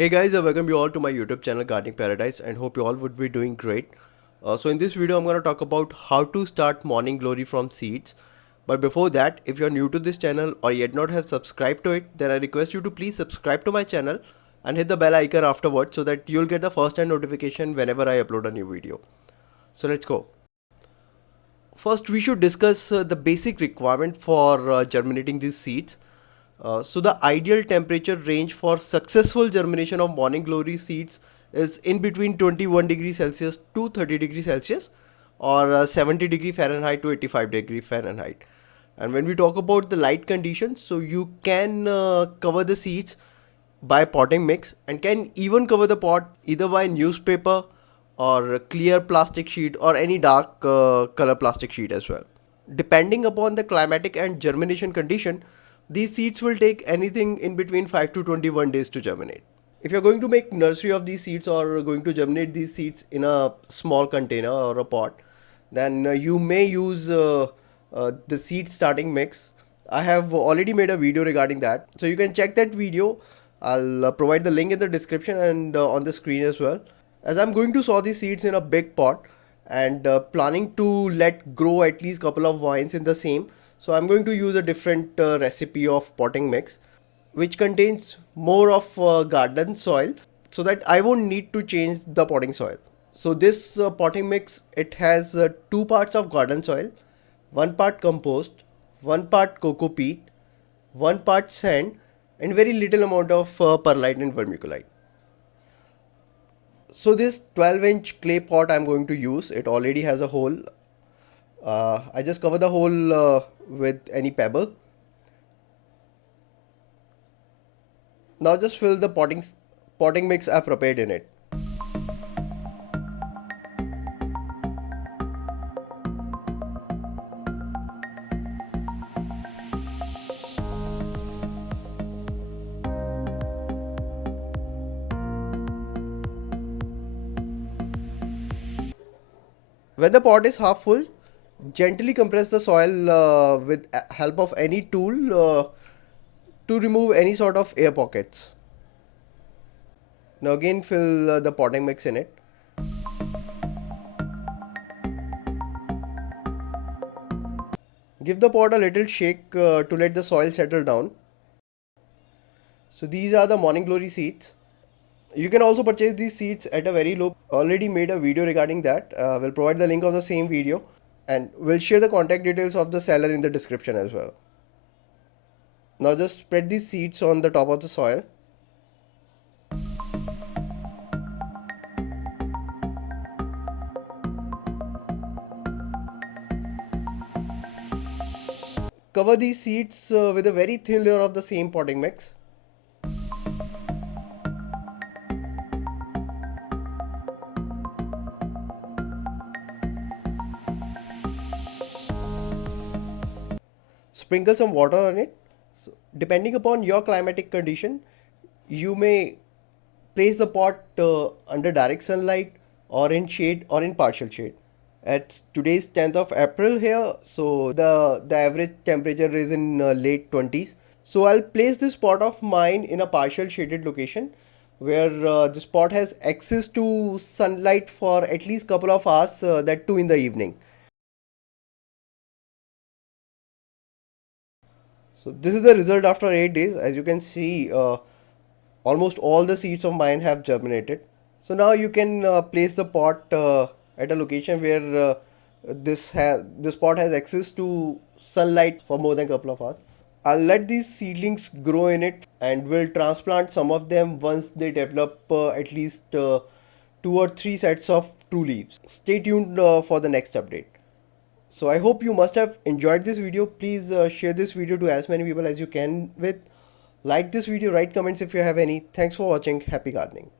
Hey guys, I welcome you all to my YouTube channel Gardening Paradise and hope you all would be doing great. So in this video I'm going to talk about how to start Morning Glory from seeds. But before that, if you're new to this channel or yet not have subscribed to it, then I request you to please subscribe to my channel and hit the bell icon afterwards so that you'll get the first hand notification whenever I upload a new video. So let's go. First, we should discuss the basic requirement for germinating these seeds. So the ideal temperature range for successful germination of morning glory seeds is in between 21 degrees Celsius to 30 degrees Celsius or 70 degree Fahrenheit to 85 degree Fahrenheit. And when we talk about the light conditions, so you can cover the seeds by potting mix and can even cover the pot either by newspaper or a clear plastic sheet or any dark color plastic sheet as well. Depending upon the climatic and germination condition, these seeds will take anything in between 5 to 21 days to germinate. If you're going to make nursery of these seeds or going to germinate these seeds in a small container or a pot, then you may use the seed starting mix. I have already made a video regarding that, so you can check that video. I'll provide the link in the description and on the screen as well. As I'm going to sow these seeds in a big pot and planning to let grow at least couple of vines in the same, so I'm going to use a different recipe of potting mix which contains more of garden soil so that I won't need to change the potting soil. So this potting mix, it has two parts of garden soil, one part compost, one part coco peat, one part sand and very little amount of perlite and vermiculite. So this 12-inch clay pot I'm going to use, it already has a hole. I just cover the hole with any pebble. Now just fill the potting mix I prepared in it. When the pot is half full, gently compress the soil with help of any tool to remove any sort of air pockets. Now again fill the potting mix in it. Give the pot a little shake to let the soil settle down. So these are the morning glory seeds. You can also purchase these seeds at a very low. Already made a video regarding that. We'll provide the link of the same video and we'll share the contact details of the seller in the description as well. Now just spread these seeds on the top of the soil. Cover these seeds with a very thin layer of the same potting mix. Sprinkle some water on it. So, depending upon your climatic condition, you may place the pot under direct sunlight or in shade or in partial shade. At today's 10th of April here, so the average temperature is in late 20s. So I'll place this pot of mine in a partial shaded location where this pot has access to sunlight for at least couple of hours, that too in the evening. So this is the result after 8 days. As you can see, almost all the seeds of mine have germinated. So now you can place the pot at a location where this pot has access to sunlight for more than a couple of hours. I'll let these seedlings grow in it and will transplant some of them once they develop at least 2 or 3 sets of true leaves. Stay tuned for the next update. So I hope you must have enjoyed this video. Please share this video to as many people as you can with. Like this video, write comments if you have any. Thanks for watching. Happy gardening.